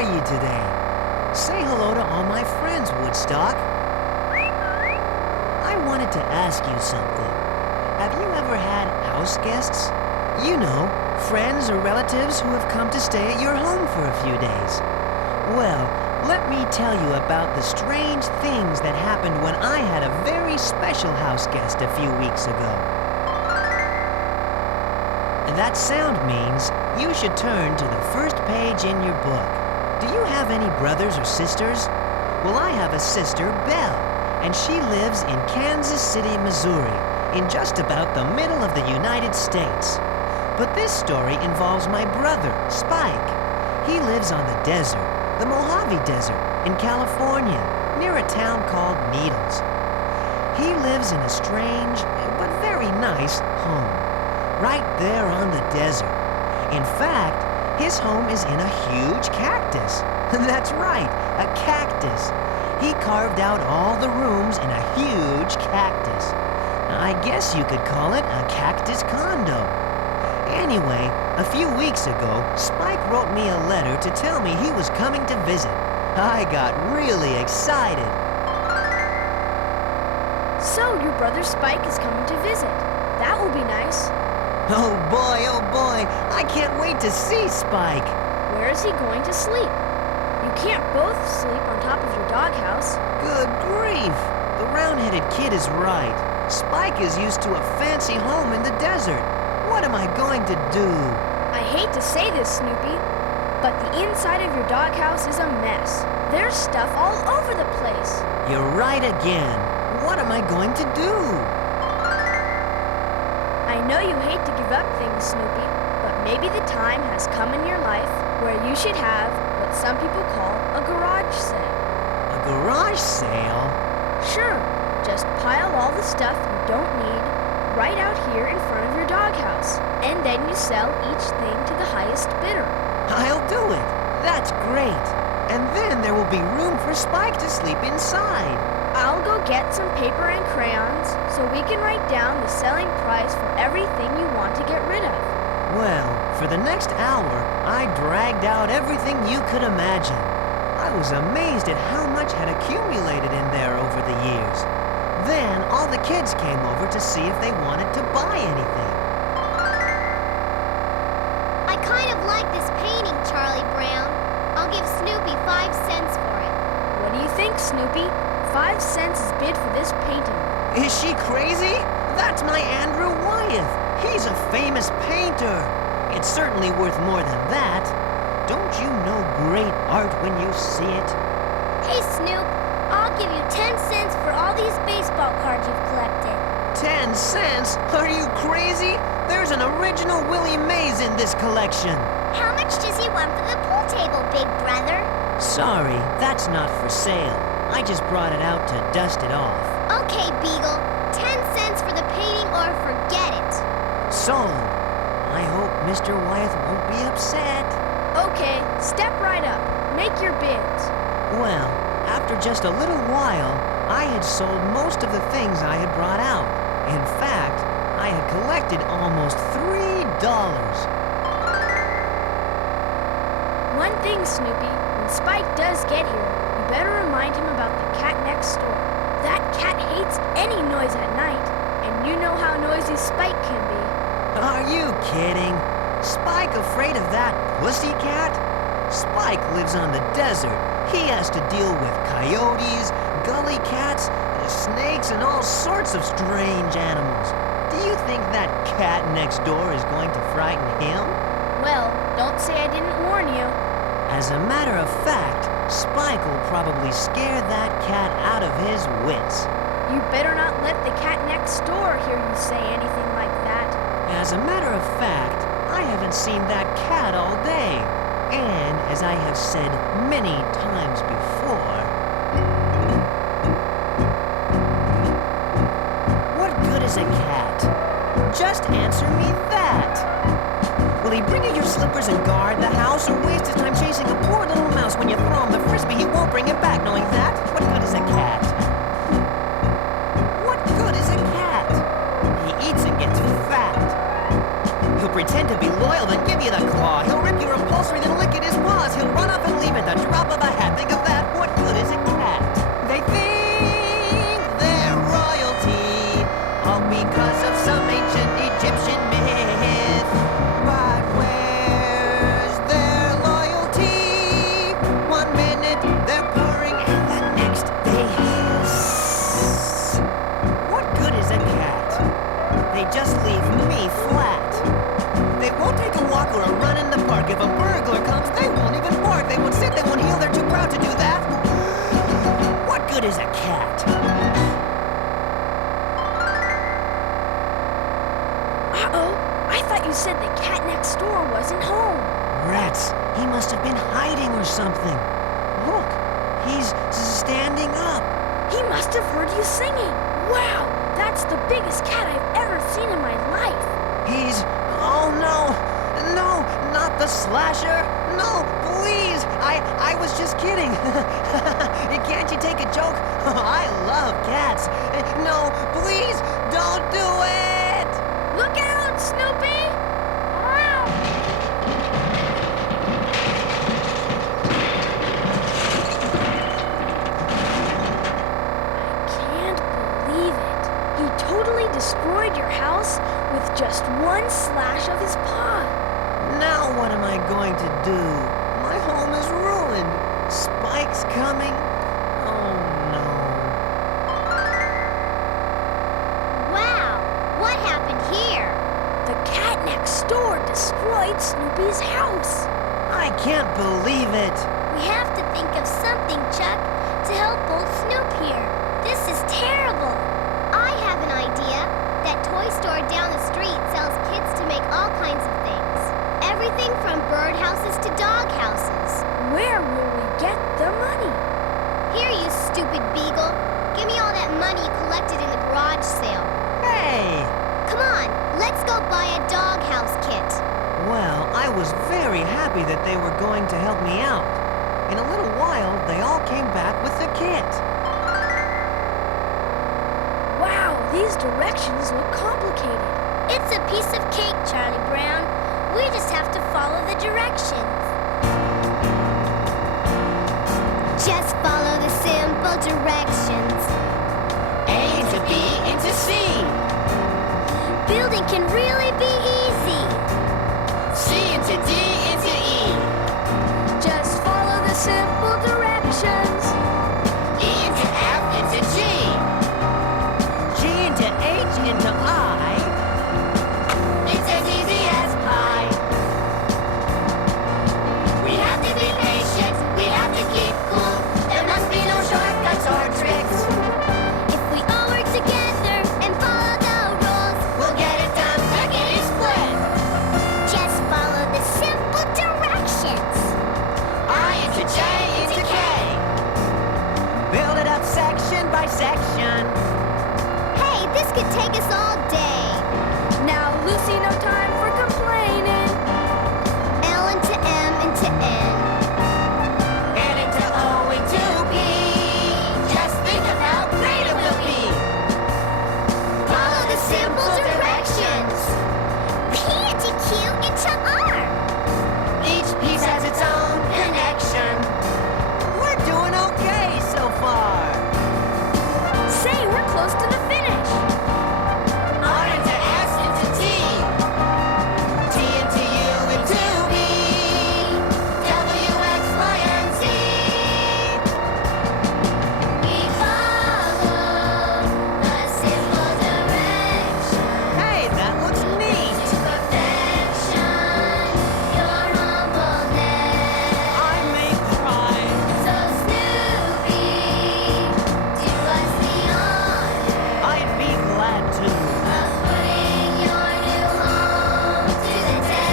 are you today? Say hello to all my friends, Woodstock. I wanted to ask you something. Have you ever had house guests? You know, friends or relatives who have come to stay at your home for a few days. Well, let me tell you about the strange things that happened when I had a very special house guest a few weeks ago. That sound means you should turn to the first page in your book. Do you have any brothers or sisters? Well, I have a sister, Belle, and she lives in Kansas City, Missouri, in just about the middle of the United States. But this story involves my brother, Spike. He lives on the desert, the Mojave Desert, in California, near a town called Needles. He lives in a strange, but very nice home, right there on the desert. In fact, his home is in a huge cactus. That's right, a cactus. He carved out all the rooms in a huge cactus. I guess you could call it a cactus condo. Anyway, a few weeks ago, Spike wrote me a letter to tell me he was coming to visit. I got really excited. So, your brother Spike is coming to visit. That will be nice. Oh boy, I can't wait to see Spike. Where is he going to sleep? You can't both sleep on top of your doghouse. Good grief! The round-headed kid is right. Spike is used to a fancy home in the desert. What am I going to do? I hate to say this, Snoopy, but the inside of your doghouse is a mess. There's stuff all over the place. You're right again. What am I going to do? I know you hate to give up things, Snoopy, but maybe the time has come in your life where you should have what some people call a garage sale. A garage sale? Sure. Just pile all the stuff you don't need right out here in front of your doghouse, and then you sell each thing to the highest bidder. I'll do it. That's great. And then there will be room for Spike to sleep inside. I'll go get some paper and crayons so we can write down the selling price for everything you want to get rid of. Well, for the next hour, I dragged out everything you could imagine. I was amazed at how much had accumulated in there over the years. Then all the kids came over to see if they wanted to buy anything. I kind of like this painting, Charlie Brown. I'll give Snoopy 5 cents for it. What do you think, Snoopy? 5 cents is bid for this painting. Is she crazy? That's my Andrew Wyeth. He's a famous painter. It's certainly worth more than that. Don't you know great art when you see it? Hey, Snoop, I'll give you 10 cents for all these baseball cards you've collected. 10 cents? Are you crazy? There's an original Willie Mays in this collection. How much does he want for the pool table, big brother? Sorry, that's not for sale. I just brought it out to dust it off. Okay, Beagle. 10 cents for the painting or forget it. Sold. I hope Mr. Wyeth won't be upset. Okay, step right up. Make your bids. Well, after just a little while, I had sold most of the things I had brought out. In fact, I had collected almost $3. One thing, Snoopy, when Spike does get here, you better remind him about the cat next door. That cat hates any noise at night, and you know how noisy Spike can be. Are you kidding? Spike afraid of that pussycat? Spike lives on the desert. He has to deal with coyotes, gully cats, snakes, and all sorts of strange animals. Do you think that cat next door is going to frighten him? Well, don't say I didn't warn you. As a matter of fact, Spike will probably scare that cat out of his wits. You better not let the cat next door hear you say anything like that. As a matter of fact, I haven't seen that cat all day. And, as I have said many times before, what good is a cat? Just answer me that. Will he bring you your slippers and guard the house, or waste his time chasing a poor little mouse when you throw him the frisbee? He won't bring it back knowing that. What good is a cat? What good is a cat? He eats and gets fat. He'll pretend to be loyal, then give you the claw. He'll rip your upholstery compulsory, then lick at his paws. He'll run off and leave at the drop of a hat. Think of that. What good is a cat? They think they're royalty, all because of some ancient Egyptian myth. But where's their loyalty? 1 minute they're purring and the next they hiss. What good is a cat? They just leave me flat. They won't take a walk or a run in the park. If a burglar comes, they won't even bark. They won't sit, they won't heel, they're too proud to do that. What good is a cat? Uh-oh, I thought you said the cat next door wasn't home. Rats, he must have been hiding or something. Look, he's standing up. He must have heard you singing. Wow, that's the biggest cat I've ever seen in my life. Oh no, no, not the slasher. No, please, I was just kidding. Can't you take a joke? I love cats. No, please, don't do it. Look out, Snoopy! Wow. I can't believe it. He totally destroyed your house with just one slash of his paw. Now what am I going to do? My home is ruined. Spike's coming. Oh no. Wow, what happened here? The cat next door destroyed Snoopy's house. I can't believe it. We have to think of something, Chuck, to help old Snoop here. This is terrible. I have an idea. That toy store down the street sells kits to make all kinds of things. Everything from birdhouses to dog houses. Where will we get the money? Here, you stupid beagle. Give me all that money you collected in the garage sale. Hey! Come on, let's go buy a doghouse kit. Well, I was very happy that they were going to help me out. In a little while, they all came back with the kit. Wow, these directions look complicated. It's a piece of cake, Charlie Brown. We just have to follow the directions. Just follow the simple directions. A into B into C. Building can really be easy. C into D into E. Just follow the simple directions. E into F into G. G into H into I. It's as easy as pie. We have to be patient. We have to keep cool. There must be no shortcuts or tricks. If we all work together and follow the rules, We'll get it done lickety split. just follow the simple directions. I into J into K. Build it up section by section. Hey, this could take us all day. Now, Lucy, no time for complaining. L into M into N. And into O into P. Just think of how great it will be. Follow the simple directions. P into Q into R. Each piece has its own connection. We're doing okay so far. Say, we're close to the finish. R into S into T. T into U into V. W, X, Y, and Z. We follow the simple directions. Hey, that looks neat. To perfection, your humbleness. I may cry. So Snoopy, do us the honor I'd be glad to. of putting your new home to the test.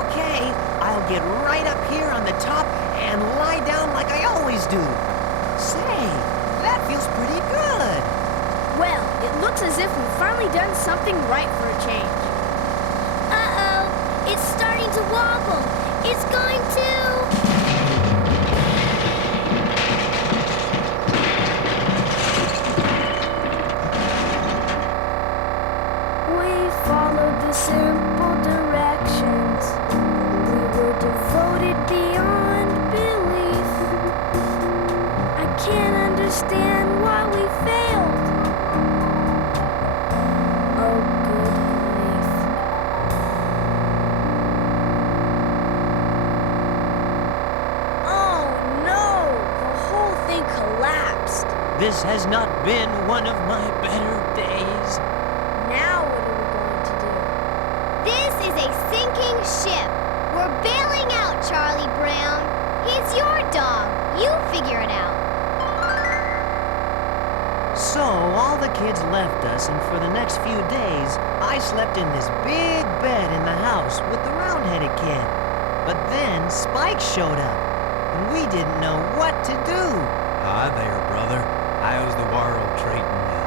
Okay, I'll get right up here on the top and lie down like I always do. Say, that feels pretty good. Well, it looks as if we've finally done something right for a change. Uh-oh, it's starting to wobble. It's going to... the simple directions. We were devoted beyond belief. I can't understand why we failed. Oh, good grief. Oh no! The whole thing collapsed. This has not been one of my better days. Now what are we going to do? This is a sinking ship. We're bailing out, Charlie Brown. He's your dog. You figure it out. So, all the kids left us, and for the next few days, I slept in this big bed in the house with the round-headed kid. But then Spike showed up, and we didn't know what to do. Hi there, brother. How's the world treating you?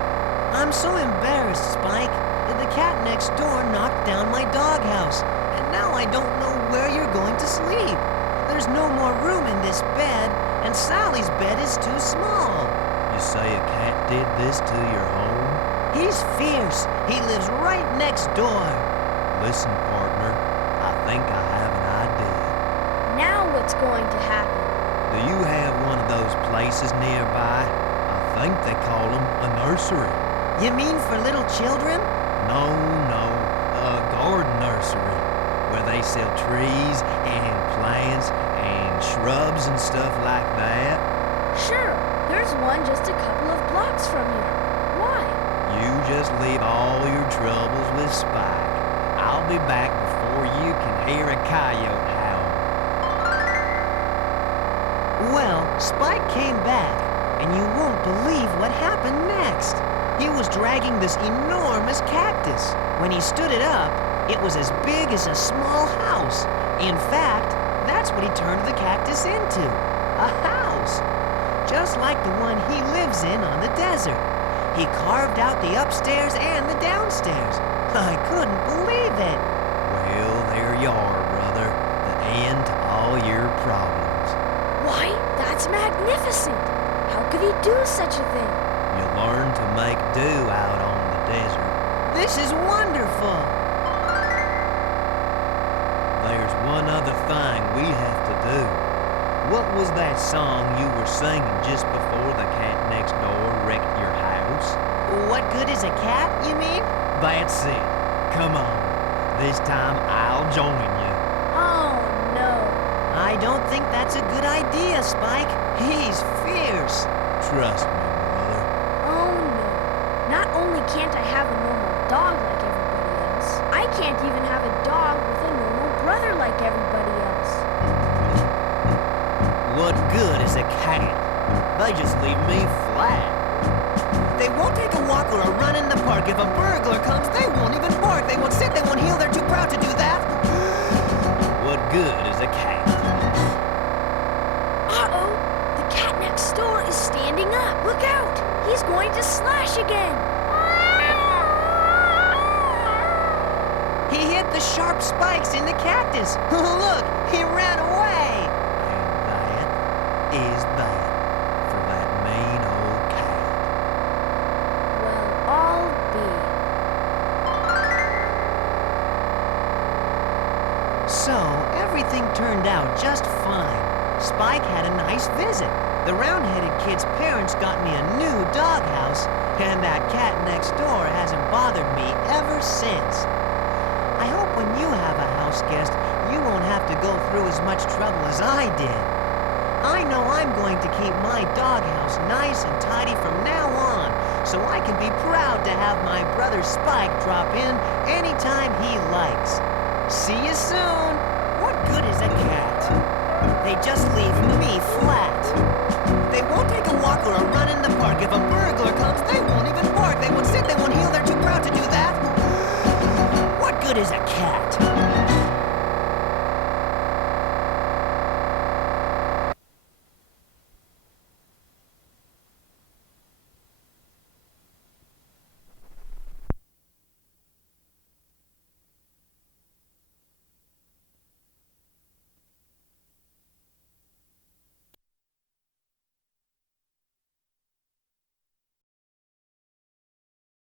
I'm so embarrassed, Spike. The cat next door knocked down my doghouse, and now I don't know where you're going to sleep. There's no more room in this bed, and Sally's bed is too small. You say a cat did this to your home? He's fierce. He lives right next door. Listen, partner, I think I have an idea. Now what's going to happen? Do you have one of those places nearby? I think they call them a nursery. You mean for little children? No, a garden nursery, where they sell trees and plants and shrubs and stuff like that. Sure, there's one just a couple of blocks from here. Why? You just leave all your troubles with Spike. I'll be back before you can hear a coyote howl. Well, Spike came back, and you won't believe what happened next. He was dragging this enormous cactus. When he stood it up, it was as big as a small house. In fact, that's what he turned the cactus into. A house. Just like the one he lives in on the desert. He carved out the upstairs and the downstairs. I couldn't believe it. Well, there you are, brother. The end to all your problems. Why, that's magnificent. How could he do such a thing? You learn to make do out on the desert. This is wonderful. There's one other thing we have to do. What was that song you were singing just before the cat next door wrecked your house? What good is a cat, you mean? That's it. Come on. This time I'll join you. Oh no. I don't think that's a good idea, Spike. He's fierce. Trust me, brother. Oh no. Not only can't I have a normal dog like everybody else, I can't even have a dog with a normal brother like everybody else. What good is a cat? They just leave me flat. They won't take a walk or a run in the park. If a burglar comes, they won't even bark. They won't sit, they won't heel, they're too proud to do that. What good is a cat? Uh-oh. The cat next door is standing up. Look out. He's going to slash again. He hit the sharp spikes in the cactus. Look, he ran away. And that is that for that mean old cat. Well, I'll be. So, everything turned out just fine. Spike had a nice visit. The round-headed kid's parents got me a new doghouse, and that cat next door hasn't bothered me ever since. I hope when you have a house guest, you won't have to go through as much trouble as I did. I know I'm going to keep my doghouse nice and tidy from now on, so I can be proud to have my brother Spike drop in anytime he likes. See you soon. What good is a cat? They just leave me flat. They won't take a walk or a run in the park. If a burglar comes, they won't even bark. They won't sit, they won't heel, they're too proud to do that. What good is a cat?